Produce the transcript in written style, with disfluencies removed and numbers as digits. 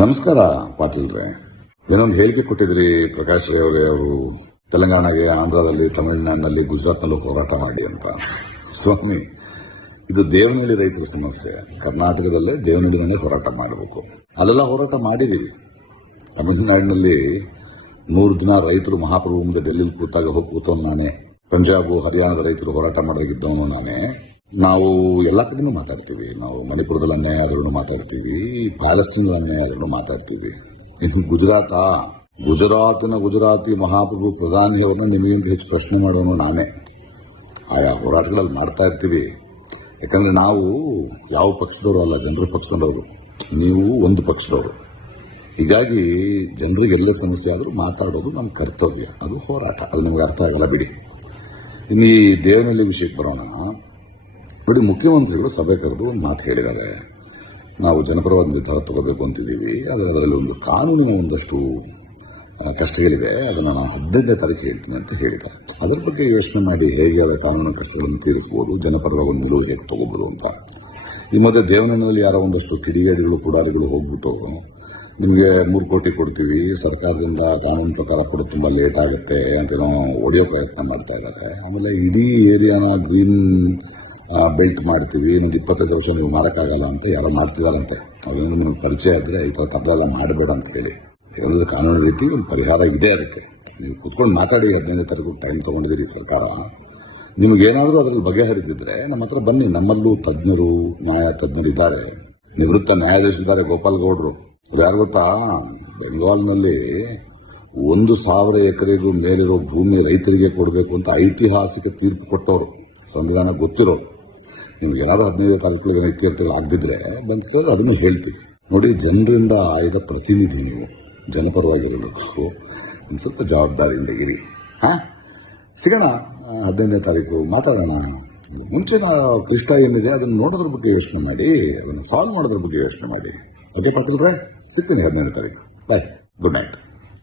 ನಮಸ್ಕಾರ ಪಾಟೀಲ್ರೆ. ಏನೊಂದು ಹೇಳಿಕೆ ಕೊಟ್ಟಿದ್ರಿ ಪ್ರಕಾಶ್ ರೈ ಅವರೇ, ಅವರು ತೆಲಂಗಾಣಗೆ, ಆಂಧ್ರದಲ್ಲಿ, ತಮಿಳುನಾಡಿನಲ್ಲಿ, ಗುಜರಾತ್ನಲ್ಲೂ ಹೋರಾಟ ಮಾಡಿ ಅಂತ. ಸ್ವಾಮಿ, ಇದು ದೇವನಹಳ್ಳಿ ರೈತರ ಸಮಸ್ಯೆ. ಕರ್ನಾಟಕದಲ್ಲೇ ದೇವನಹಳ್ಳಿನಲ್ಲೇ ಹೋರಾಟ ಮಾಡಬೇಕು. ಅಲ್ಲೆಲ್ಲ ಹೋರಾಟ ಮಾಡಿದೀವಿ. ತಮಿಳುನಾಡಿನಲ್ಲಿ 100 ದಿನ ರೈತರು ಮಹಾಪ್ರಭು ಮುಂದೆ ಡೆಲ್ಲಿಲಿ ಕೂತಾಗ ಹೋಗಿ ಕೂತವನು ನಾನೇ. ಪಂಜಾಬ್, ಹರಿಯಾಣದ ರೈತರು ಹೋರಾಟ ಮಾಡಾಗಿದ್ದವನು ನಾನೇ. ನಾವು ಎಲ್ಲ ಕಡೆನೂ ಮಾತಾಡ್ತೀವಿ. ನಾವು ಮಣಿಪುರದಲ್ಲಿ ಅನ್ಯಾಯ ಆದ್ರೂ ಮಾತಾಡ್ತೀವಿ, ಪ್ಯಾಲೆಸ್ಟೈನ್ ಅನ್ಯಾಯ ಆದ್ರೂ ಮಾತಾಡ್ತೀವಿ. ಇನ್ನು ಗುಜರಾತಿನ ಗುಜರಾತಿ ಮಹಾಪ್ರಭು ಪ್ರಧಾನಿ ಅವ್ರನ್ನ ನಿಮಗಿಂತ ಹೆಚ್ಚು ಪ್ರಶ್ನೆ ಮಾಡೋನು ನಾನೇ. ಆಯಾ ಹೋರಾಟಗಳಲ್ಲಿ ಮಾಡ್ತಾ ಇರ್ತೀವಿ. ಯಾಕಂದ್ರೆ ನಾವು ಯಾವ ಪಕ್ಷದವರು ಅಲ್ಲ, ಜನರ ಪಕ್ಷದವರು. ನೀವು ಒಂದು ಪಕ್ಷದವರು. ಹೀಗಾಗಿ ಜನರಿಗೆ ಎಲ್ಲ ಸಮಸ್ಯೆ ಆದರೂ ಮಾತಾಡೋದು ನಮ್ಮ ಕರ್ತವ್ಯ. ಅದು ಹೋರಾಟ. ಅದು ನಿಮ್ಗೆ ಅರ್ಥ ಆಗಲ್ಲ ಬಿಡಿ. ಇನ್ನು ಈ ದೇವನಹಳ್ಳಿ ವಿಷಯಕ್ಕೆ ಬರೋಣ. ನೋಡಿ, ಮುಖ್ಯಮಂತ್ರಿಗಳು ಸಭೆ ಕರೆದು ಒಂದು ಮಾತು ಹೇಳಿದ್ದಾರೆ. ನಾವು ಜನಪರವಾದ ನಿರ್ಧಾರ ತಗೋಬೇಕು ಅಂತಿದ್ದೀವಿ, ಆದರೆ ಅದರಲ್ಲಿ ಒಂದು ಕಾನೂನಿನ ಒಂದಷ್ಟು ಕಷ್ಟಗಳಿವೆ, ಅದನ್ನು ನಾನು 15ನೇ ತಾರೀಕು ಹೇಳ್ತೀನಿ ಅಂತ ಹೇಳಿದ್ದಾರೆ. ಅದರ ಬಗ್ಗೆ ಯೋಚನೆ ಮಾಡಿ ಹೇಗೆ ಅದರ ಕಾನೂನಿನ ಕಷ್ಟಗಳನ್ನು ತೀರಿಸಬಹುದು, ಜನಪರವಾಗಿ ಒಂದು ನಿಲುವು ಹೇಗೆ ತಗೋಬಹುದು ಅಂತ. ಈ ಮಧ್ಯೆ ದೇವನಹಳ್ಳಿಯಲ್ಲಿ ಯಾರೋ ಒಂದಷ್ಟು ಕಿಡಿಗೇಡಿಗಳು, ಪುಡಾರಿಗಳು ಹೋಗ್ಬಿಟ್ಟು ನಿಮಗೆ 3 ಕೋಟಿ ಕೊಡ್ತೀವಿ, ಸರ್ಕಾರದಿಂದ ಕಾನೂನು ಪ್ರಕಾರ ಕೊಡೋದು ತುಂಬ ಲೇಟ್ ಆಗುತ್ತೆ ಅಂತ ಹೊಡೆಯೋ ಪ್ರಯತ್ನ ಮಾಡ್ತಾ ಇದ್ದಾರೆ. ಆಮೇಲೆ ಇಡೀ ಏರಿಯಾನ ಗ್ರೀನ್ ಬೆಲ್ಟ್ ಮಾಡ್ತೀವಿ, ಇನ್ನೊಂದು 25 ವರ್ಷ ನೀವು ಮಾಡೋಕ್ಕಾಗಲ್ಲ ಅಂತ ಯಾರೋ ಮಾಡ್ತಿದಾರಂತೆ. ಅದೇನು ನಿಮಗೆ ಪರಿಚಯ ಇದ್ರೆ ಈ ಥರ ತಪ್ಪೆಲ್ಲ ಮಾಡಬೇಡ ಅಂತ ಹೇಳಿ. ಯಾಕಂದ್ರೆ ಕಾನೂನು ರೀತಿ ಒಂದು ಪರಿಹಾರ ಇದೆ. ಅದಕ್ಕೆ ನೀವು ಕೂತ್ಕೊಂಡು ಮಾತಾಡಿ. 15ನೇ ತಾರೀಕು ಟೈಮ್ ತೊಗೊಂಡಿದ್ದೀರಿ ಸರ್ಕಾರ. ನಿಮಗೇನಾದರೂ ಅದರಲ್ಲಿ ಬಗೆಹರಿದಿದ್ರೆ ನಮ್ಮ ಹತ್ರ ಬನ್ನಿ. ನಮ್ಮಲ್ಲೂ ತಜ್ಞರು, ನ್ಯಾಯ ತಜ್ಞರು ಇದ್ದಾರೆ. ನಿವೃತ್ತ ನ್ಯಾಯಾಧೀಶರಿದ್ದಾರೆ, ಗೋಪಾಲ್ ಗೌಡ್ರು. ಅದು ಯಾರು ಗೊತ್ತಾ, ಬೆಂಗಾಲ್ನಲ್ಲಿ 1,000 ಎಕರೆಗೂ ಮೇಲಿರೋ ಭೂಮಿ ರೈತರಿಗೆ ಕೊಡಬೇಕು ಅಂತ ಐತಿಹಾಸಿಕ ತೀರ್ಪು ಕೊಟ್ಟವರು, ಸಂವಿಧಾನ ಗೊತ್ತಿರೋರು. ನಿಮ್ಗೇನಾದ್ರು 15ನೇ ತಾರೀಕು ಇತ್ಯರ್ಥಿಗಳು ಆಗದಿದ್ರೆ ಬಂದು ಅದನ್ನು ಹೇಳ್ತೀವಿ. ನೋಡಿ, ಜನರಿಂದ ಆಯ್ದ ಪ್ರತಿನಿಧಿ ನೀವು, ಜನಪರವಾಗಿರಬೇಕು. ಒಂದು ಸ್ವಲ್ಪ ಜವಾಬ್ದಾರಿಯಿಂದ ಇರಿ. ಸಿಗೋಣ 15ನೇ ತಾರೀಕು, ಮಾತಾಡೋಣ. ಮುಂಚೆ ಕೃಷ್ಣ ಏನಿದೆ ಅದನ್ನು ನೋಡೋದ್ರ ಬಗ್ಗೆ ಯೋಚನೆ ಮಾಡಿ, ಅದನ್ನು ಸಾಲ್ವ್ ಮಾಡೋದ್ರ ಬಗ್ಗೆ ಯೋಚನೆ ಮಾಡಿ. ಓಕೆ ಪಾಟೀಲ್ರೆ, ಸಿಗ್ತೀನಿ 15ನೇ ತಾರೀಕು. ಬಾಯ್, ಗುಡ್ ನೈಟ್.